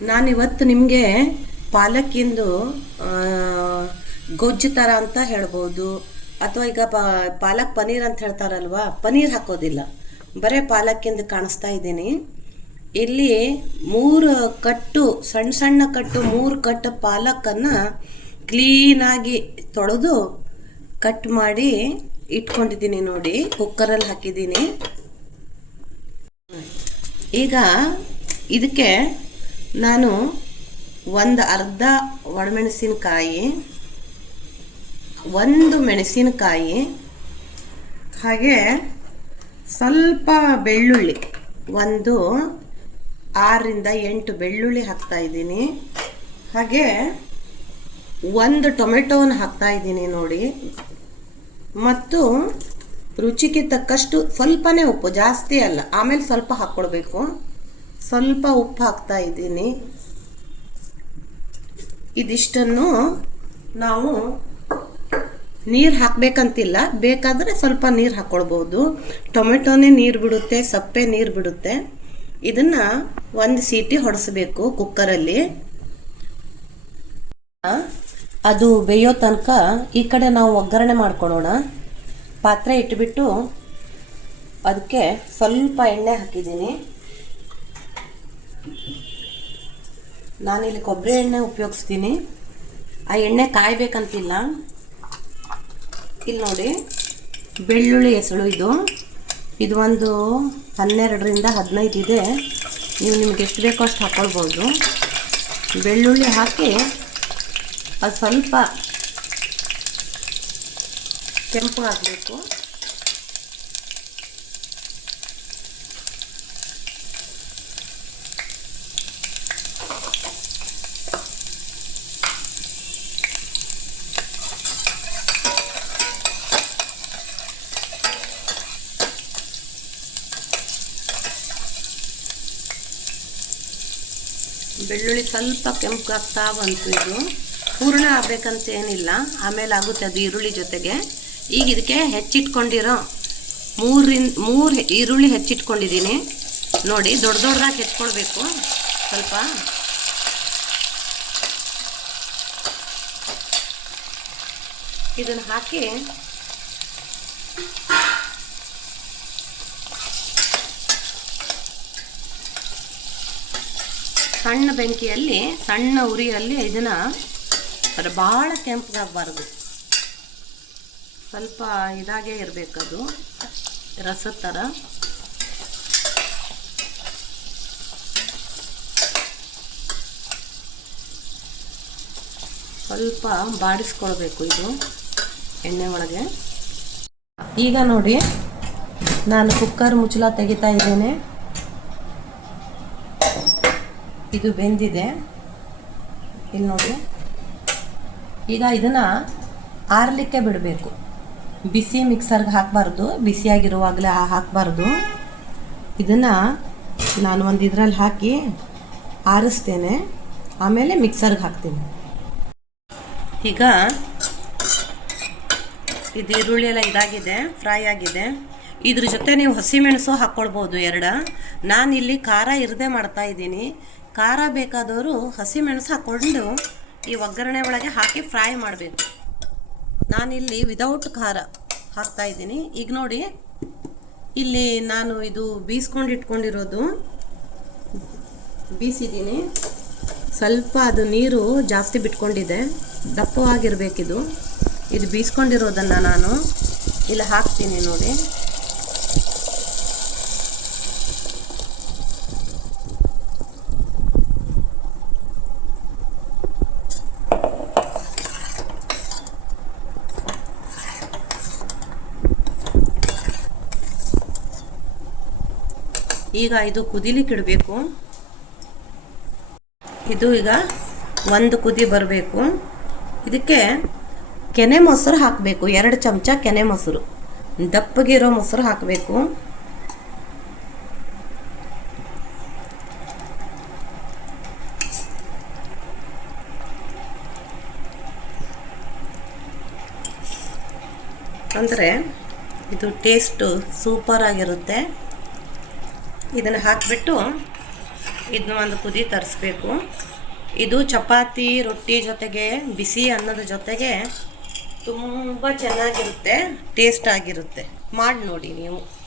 ನಾನಿವತ್ತು ನಿಮಗೆ ಪಾಲಕ್ಕಿಂದು ಗೊಜ್ಜು ಥರ ಅಂತ ಹೇಳ್ಬೋದು, ಅಥವಾ ಈಗ ಪಾಲಕ್ ಪನ್ನೀರ್ ಅಂತ ಹೇಳ್ತಾರಲ್ವ, ಪನ್ನೀರ್ ಹಾಕೋದಿಲ್ಲ, ಬರೀ ಪಾಲಕ್ಕಿಂದು ಕಾಣಿಸ್ತಾ ಇದ್ದೀನಿ. ಇಲ್ಲಿ 3 ಕಟ್ಟು ಸಣ್ಣ ಸಣ್ಣ ಕಟ್ಟು 3 ಕಟ್ಟು ಪಾಲಕ್ಕನ್ನು ಕ್ಲೀನಾಗಿ ತೊಳೆದು ಕಟ್ ಮಾಡಿ ಇಟ್ಕೊಂಡಿದ್ದೀನಿ. ನೋಡಿ, ಕುಕ್ಕರಲ್ಲಿ ಹಾಕಿದ್ದೀನಿ. ಈಗ ಇದಕ್ಕೆ ನಾನು ಒಂದು ಅರ್ಧ ಒಣಮೆಣಸಿನಕಾಯಿ, 1 ಮೆಣಸಿನಕಾಯಿ, ಹಾಗೆ ಸ್ವಲ್ಪ ಬೆಳ್ಳುಳ್ಳಿ, 6 ರಿಂದ 8 ಬೆಳ್ಳುಳ್ಳಿ ಹಾಕ್ತಾ ಇದ್ದೀನಿ. ಹಾಗೆ 1 ಟೊಮೆಟೊವನ್ನು ಹಾಕ್ತಾ ಇದ್ದೀನಿ ನೋಡಿ. ಮತ್ತು ರುಚಿಗೆ ತಕ್ಕಷ್ಟು ಸ್ವಲ್ಪನೇ ಉಪ್ಪು, ಜಾಸ್ತಿ ಅಲ್ಲ, ಆಮೇಲೆ ಸ್ವಲ್ಪ ಹಾಕ್ಕೊಳ್ಬೇಕು. ಸ್ವಲ್ಪ ಉಪ್ಪು ಹಾಕ್ತಾ ಇದ್ದೀನಿ. ಇದಿಷ್ಟನ್ನು ನಾವು ನೀರು ಹಾಕಬೇಕಂತಿಲ್ಲ, ಬೇಕಾದರೆ ಸ್ವಲ್ಪ ನೀರು ಹಾಕ್ಕೊಳ್ಬೋದು. ಟೊಮೆಟೊನೇ ನೀರು ಬಿಡುತ್ತೆ, ಸಪ್ಪೆ ನೀರು ಬಿಡುತ್ತೆ. ಇದನ್ನು 1 ಸೀಟಿ ಹೊಡೆಸಬೇಕು ಕುಕ್ಕರಲ್ಲಿ. ಅದು ಬೇಯೋ ತನಕ ಈ ಕಡೆ ನಾವು ಒಗ್ಗರಣೆ ಮಾಡ್ಕೊಳ್ಳೋಣ. ಪಾತ್ರೆ ಇಟ್ಬಿಟ್ಟು ಅದಕ್ಕೆ ಸ್ವಲ್ಪ ಎಣ್ಣೆ ಹಾಕಿದ್ದೀನಿ. ನಾನಿಲ್ಲಿ ಕೊಬ್ಬರಿ ಎಣ್ಣೆ ಉಪಯೋಗಿಸ್ತೀನಿ. ಆ ಎಣ್ಣೆ ಕಾಯಬೇಕಂತಿಲ್ಲ. ಇಲ್ಲಿ ನೋಡಿ, ಬೆಳ್ಳುಳ್ಳಿ ಹೆಸಳು ಇದು ಒಂದು 12 ರಿಂದ 15 ಇದೆ. ನೀವು ನಿಮ್ಗೆ ಎಷ್ಟು ಬೇಕೋ ಅಷ್ಟು ಹಾಕ್ಕೊಳ್ಬೋದು. ಬೆಳ್ಳುಳ್ಳಿ ಹಾಕಿ ಅದು ಸ್ವಲ್ಪ ಕೆಂಪು ಹಾಕಬೇಕು. ಬೆಳ್ಳುಳ್ಳಿ ಸ್ವಲ್ಪ ಕೆಂಪಾಗ್ತಾ ಬಂತು. ಇದು ಪೂರ್ಣ ಆಗಬೇಕಂತ ಏನಿಲ್ಲ, ಆಮೇಲೆ ಆಗುತ್ತೆ ಅದು ಈರುಳ್ಳಿ ಜೊತೆಗೆ. ಈಗ ಇದಕ್ಕೆ ಹೆಚ್ಚಿಟ್ಕೊಂಡಿರೋ 3 ಈರುಳ್ಳಿ ಹೆಚ್ಚಿಟ್ಕೊಂಡಿದ್ದೀನಿ ನೋಡಿ. ದೊಡ್ಡದಾಗಿ ಹೆಚ್ಚಿಕೊಳ್ಬೇಕು. ಸ್ವಲ್ಪ ಇದನ್ನು ಹಾಕಿ ಸಣ್ಣ ಬೆಂಕಿಯಲ್ಲಿ, ಸಣ್ಣ ಉರಿಯಲ್ಲಿ ಇದನ್ನು ಭಾಳ ಕೆಂಪಗಾಗಬಾರ್ದು, ಸ್ವಲ್ಪ ಇದಾಗೇ ಇರಬೇಕದು, ರಸದ ಥರ. ಸ್ವಲ್ಪ ಬಾಡಿಸ್ಕೊಳ್ಬೇಕು ಇದು ಎಣ್ಣೆ ಒಳಗೆ. ಈಗ ನೋಡಿ, ನಾನು ಕುಕ್ಕರ್ ಮುಚ್ಚಳ ತೆಗಿತಾ ಇದ್ದೇನೆ. ಇದು ಬೆಂದಿದೆ, ಇಲ್ಲಿ ನೋಡಿ. ಈಗ ಇದನ್ನು ಆರಲಿಕ್ಕೆ ಬಿಡಬೇಕು. ಬಿಸಿ ಮಿಕ್ಸರ್ಗೆ ಹಾಕಬಾರ್ದು, ಬಿಸಿಯಾಗಿರುವಾಗಲೇ ಹಾಕಬಾರ್ದು. ಇದನ್ನು ನಾನು ಒಂದು ಇದರಲ್ಲಿ ಹಾಕಿ ಆರಿಸ್ತೇನೆ, ಆಮೇಲೆ ಮಿಕ್ಸರ್ಗೆ ಹಾಕ್ತೀನಿ. ಈಗ ಇದು ಈರುಳ್ಳಿ ಎಲ್ಲ ಇದಾಗಿದೆ, ಫ್ರೈ ಆಗಿದೆ. ಇದ್ರ ಜೊತೆ ನೀವು ಹಸಿಮೆಣಸು ಹಾಕ್ಕೊಳ್ಬೋದು 2. ನಾನಿಲ್ಲಿ ಖಾರ ಇರದೆ ಮಾಡ್ತಾ ಇದ್ದೀನಿ. ಖಾರ ಬೇಕಾದವರು ಹಸಿಮೆಣಸು ಹಾಕ್ಕೊಂಡು ಈ ಒಗ್ಗರಣೆ ಒಳಗೆ ಹಾಕಿ ಫ್ರೈ ಮಾಡಬೇಕು. ನಾನಿಲ್ಲಿ ವಿದೌಟ್ ಖಾರ ಹಾಕ್ತಾ ಇದ್ದೀನಿ. ಈಗ ನೋಡಿ, ಇಲ್ಲಿ ನಾನು ಇದು ಬೀಸ್ಕೊಂಡು ಇಟ್ಕೊಂಡಿರೋದು ಬೀಸಿದ್ದೀನಿ. ಸ್ವಲ್ಪ ಅದು ನೀರು ಜಾಸ್ತಿ ಬಿಟ್ಕೊಂಡಿದೆ, ದಪ್ಪವಾಗಿರಬೇಕಿದು. ಇದು ಬೀಸ್ಕೊಂಡಿರೋದನ್ನು ನಾನು ಇಲ್ಲಿ ಹಾಕ್ತೀನಿ ನೋಡಿ. ಈಗ ಇದು ಕುದಿಲಿಕ್ಕೆ ಇಡಬೇಕು. ಇದು ಈಗ 1 ಕುದಿ ಬರಬೇಕು. ಇದಕ್ಕೆ ಕೆನೆ ಮೊಸರು ಹಾಕಬೇಕು. 2 ಚಮಚ ಕೆನೆ ಮೊಸರು, ದಪ್ಪಗಿರೋ ಮೊಸರು ಹಾಕಬೇಕು. ಅಂದರೆ ಇದು ಟೇಸ್ಟು ಸೂಪರ್ ಆಗಿರುತ್ತೆ. ಇದನ್ನು ಹಾಕಿಬಿಟ್ಟು ಇದನ್ನ ಒಂದು ಕುದಿ ತರಿಸ್ಬೇಕು. ಇದು ಚಪಾತಿ ರೊಟ್ಟಿ ಜೊತೆಗೆ ಬಿಸಿ ಅನ್ನದ ಜೊತೆಗೆ ತುಂಬ ಚೆನ್ನಾಗಿರುತ್ತೆ, ಟೇಸ್ಟ್ ಆಗಿರುತ್ತೆ. ಮಾಡಿ ನೋಡಿ ನೀವು.